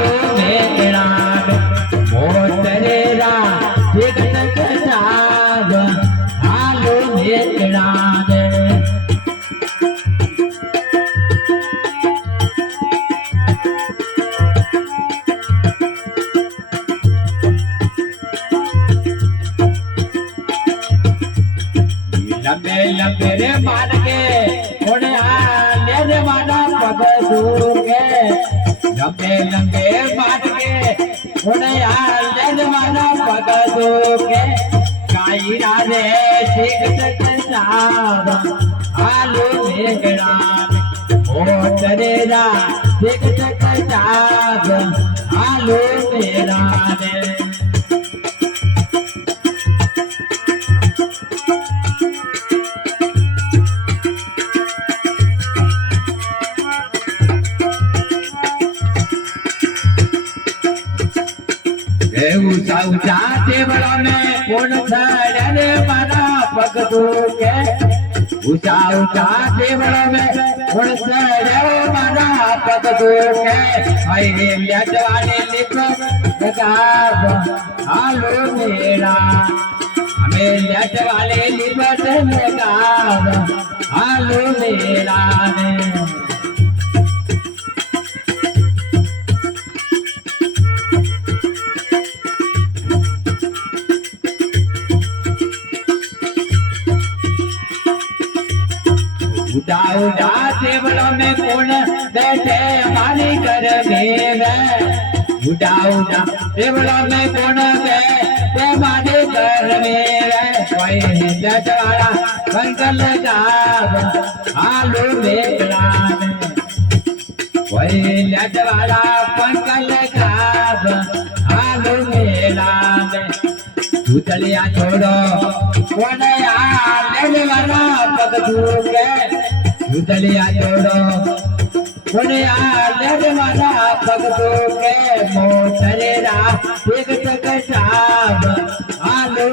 आलो मेरा मोटरेरा जगत कटाव आलो मेरा लंबे लंबे रे मान के उड़े आले रे माना पग दूंगे लंबे लंबे मान के उड़े आले रे माना पग दूंगे कायरा रे ठीक सचाव आलू मेरा ओ तेरा ठीक सचाव आलू मेरा रे ऊंचा ऊंचा टेबलों में कौन चढ़े माना पग दूंगे ऊंचा ऊंचा टेबलों में कौन चढ़े माना पग दूंगे हमें लट वाले लिप लगाव आलू मेरा हमें लट वाले लिपट लगाव आलू मेरा उड़ा उड़ा टेबलों में कौन बैठे हमारी घर में उड़ा उड़ा टेबलों में कौन बैठे हमारे घर में कोई लट वाला बनकर लगाव आलू मेरा कोई लट वाला बनकर लगाव आलू मेरा भूतलिया छोड़ो कौन आने वाला पग दूंगे भूतलिया छोड़ो कौन आने वाला पग दूंगे मोटरेरा एक टकटाव आलू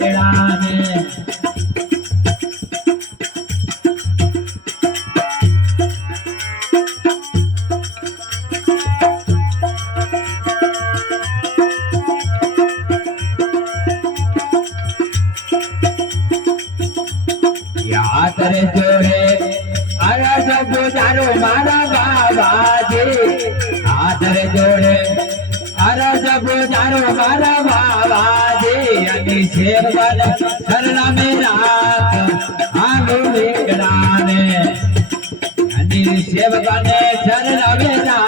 मेरा तेरे जोड़े अरे सब जानो मारा बाबा जी तेरे जोड़े अरे सब जानो मारा बाबा जी अभी सेव बन सरना मेरा आलू मेरा ने अभी सेव बने सरना मेरा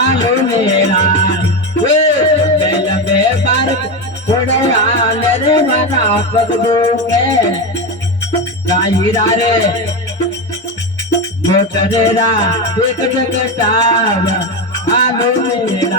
आलू मेरा लंबे बार थोड़े आले रे मना पग दूंगे कायरा रे मोटरेरा एक टकटाव आलू मेरा